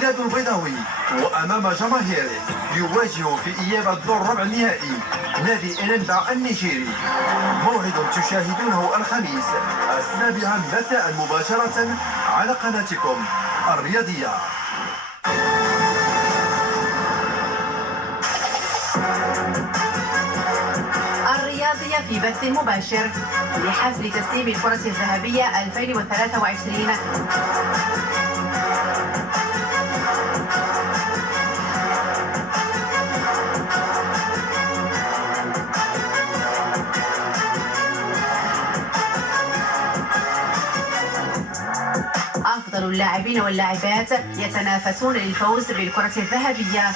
الوداد البيضاوي وأمام جماهيره يواجه في إياب الدور الربع النهائي نادي إنندا النيجيري. موعد تشاهدونه الخميس 7 مساء مباشرة على قناتكم الرياضية. الرياضية في بث مباشر لحفل تسليم الكرة الذهبية 2023. أفضل اللاعبين واللاعبات يتنافسون للفوز بالكرة الذهبية.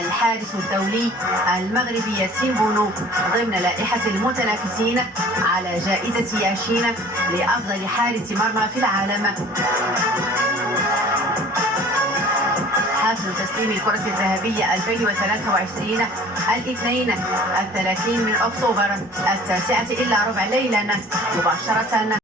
الحارس الدولي المغربي ياسين بونو ضمن لائحة المتنافسين على جائزة ياشين لأفضل حارس مرمى في العالم. حفل تسليم الكرة الذهبية 2023 الاثنين 30 من أكتوبر 9:15 ليلا مباشرة.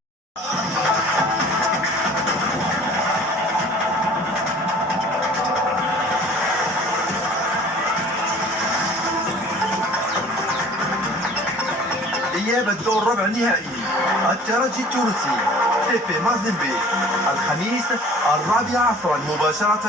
إياب الدور الربع النهائي الترجي التونسي تيبي مازيمبي الخميس 4 عصرا مباشرة